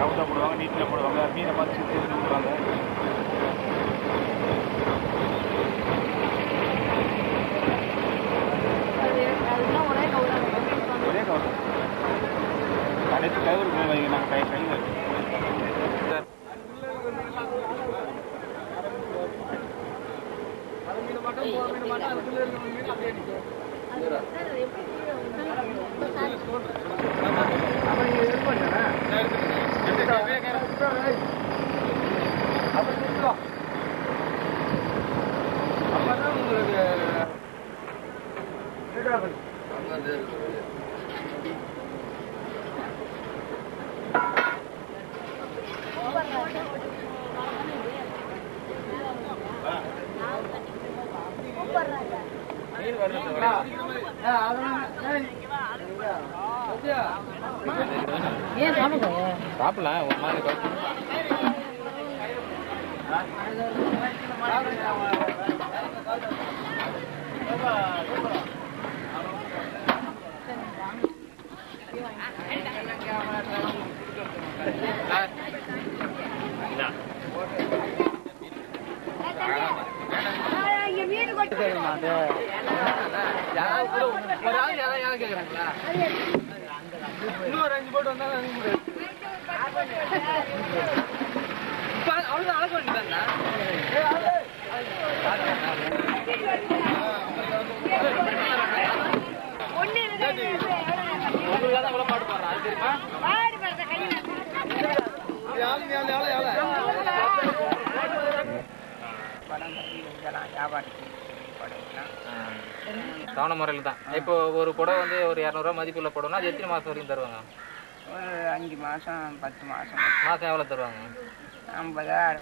ரவுண்டா போடுவாங்க, நீட்டில் போடுவாங்க, மீனை பார்த்து சுற்றி விடுவாங்க. ஒரே கவர் கடைசி கவர் நாங்கள் கையில் சாப்பிடலாம் ஒரு மாதிரி இன்னொரு 5 போட்டு வந்தா அவ்வளவு அழகு வேண்டியதா பாட்டு பாடுறான் தெரியுமா? தவணை முறையில் தான். இப்போ ஒரு புடவை வந்து ஒரு 200 மதிப்புள்ள புடவைனா அது எத்தனை மாதம் வரைக்கும் தருவாங்க? ஒரு 5 மாதம் 10 மாதம். மாதம் எவ்வளோ தருவாங்க? 50,000.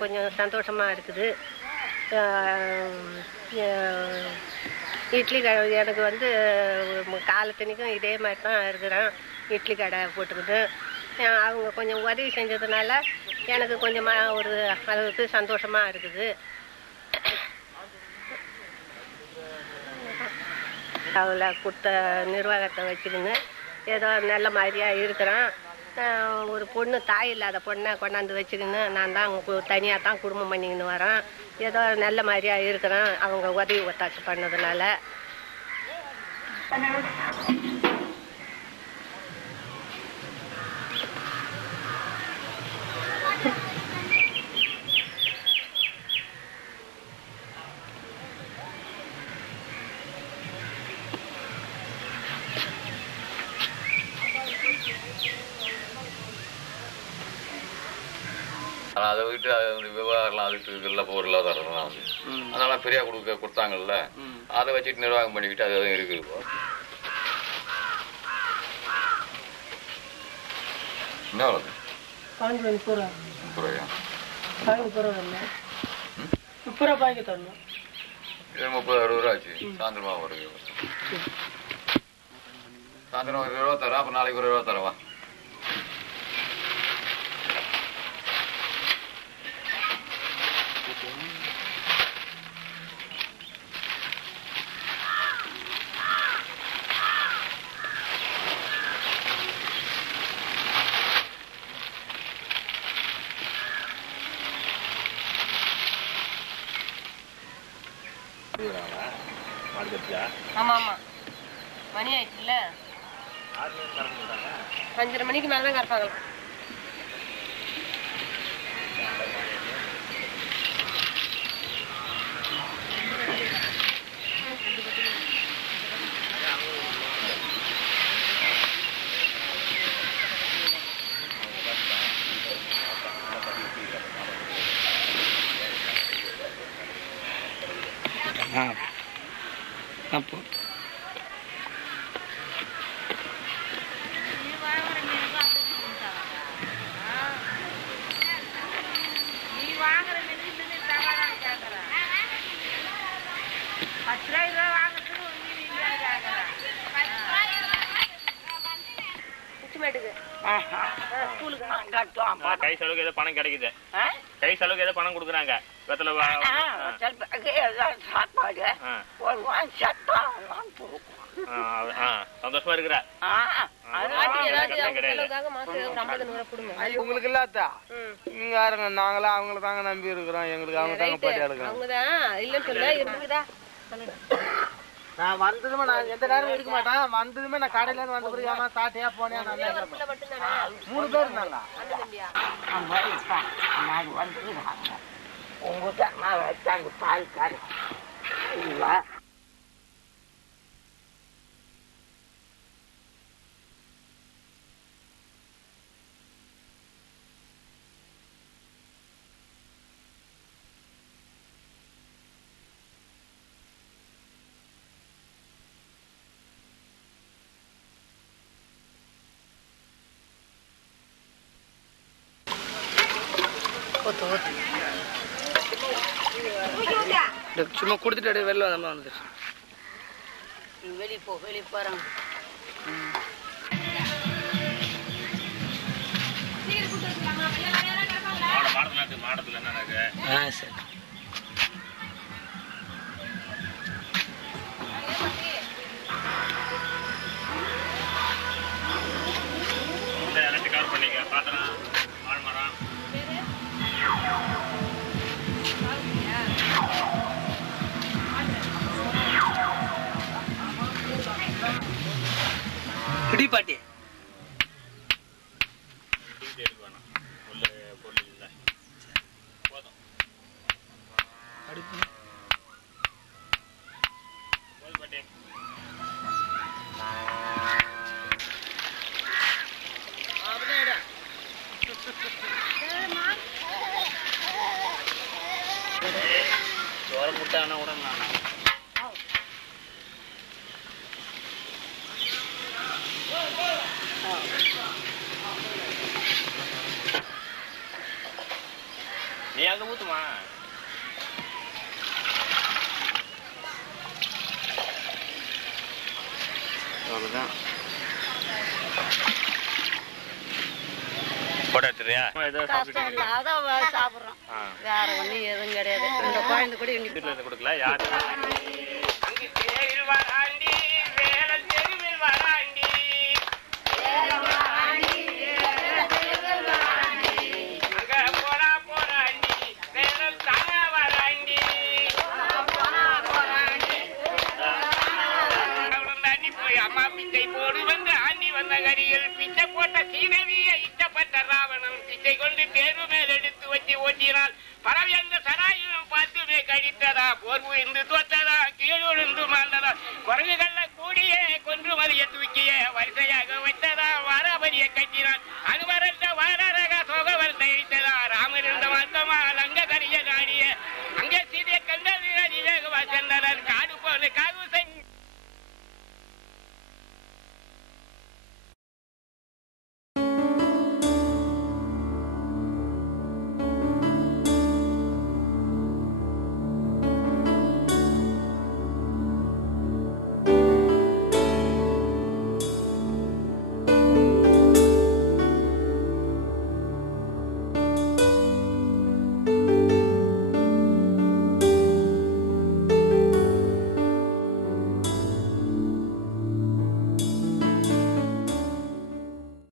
கொஞ்சம் சந்தோஷமாக இருக்குது. இட்லி கடை எனக்கு வந்து காலத்தனிக்கும் இதே மாதிரி தான் இருக்கிறேன். இட்லி கடை போட்டுக்குது. அவங்க கொஞ்சம் உதவி செஞ்சதுனால எனக்கு கொஞ்சமாக ஒரு அளவுக்கு சந்தோஷமாக இருக்குது. அவளை கொடுத்த நிர்வாகத்தை வச்சுக்கின்னு ஏதோ நல்ல மாதிரியாக இருக்கிறேன். ஒரு பொண்ணு தாய் இல்லாத பொண்ணை கொண்டாந்து வச்சுக்கின்னு நான் தான் தனியாக தான் குடும்பம் பண்ணிக்கின்னு வரேன். ஏதோ நல்ல மாதிரியாக இருக்கிறேன் அவங்க உதவி ஒத்தாட்சி பண்ணதுனால. ஆனால் அதை விட்டு அதனுடைய விவகாரம்லாம் அதுக்கு இல்லை பொருளாதாரம் வந்து அதனால ஃப்ரீயாக கொடுத்தாங்கல்ல, அதை வச்சுட்டு நிர்வாகம் பண்ணிக்கிட்டு அது எதுவும் இருக்குது. இப்போ என்ன வளர்ந்து 30 ரூபா பாய்க்கு தரணும். இது 30-60 ரூபா ஆச்சு. சாயந்தரமாக வருது. சாயந்தரம் 20 ரூபா தரேன், அப்புறம் நாளைக்கு 1 ரூபா தரவா. ஆமா ஆமா மணி ஆயிடுச்சுல்ல 5:30 மணிக்கு மேலதான் கறப்பாங்க. அப்போ கை செலவுக்கு ஏதோ பணம் கிடைக்குது. கை செலவுக்கு ஏதோ பணம் கொடுக்குறாங்க. சந்தோஷமா இருக்கிற உங்களுக்கு இல்லாதா நீங்க யாருங்க? நாங்களா அவங்கள தாங்க நம்பி இருக்கிறோம். எங்களுக்கு அவங்க தாங்க பாட்டியாளுங்க. நான் வந்ததுமே நான் எந்த நேரம் இருக்க மாட்டேன். வந்ததுமே நான் கடையில இருந்து வந்த பிறகு ஏமா சாட்டியா போனேன். 3 பேர் இருந்தாங்க. உங்க பால்காரு சும்மா கொடுத்துட்டு வெளில வந்தோம்னா வந்துச்சு. வெளியே போறாங்க. மாடத்துல என்ன சரி கவர் பண்ணிக்க. பாத்திரம் ஆழ்மரம் இடிப்பாட்டி முட்டான உடனே நீ அங்க ஊத்துமா? அவ்வளவுதான். போட்டோ எடுத்துறியா? சாப்பிடுறோம். வேற ஒண்ணு எதுவும் கிடையாது. இந்த குழந்தை கூட வீட்டுல இருந்து கொடுக்கல. யாரு குரங்குகள்ல கூடிய கொன்று மதிய தூக்கிய வரிசையாக வைத்ததா வாராபதியை கட்டினான். அது வரந்த வார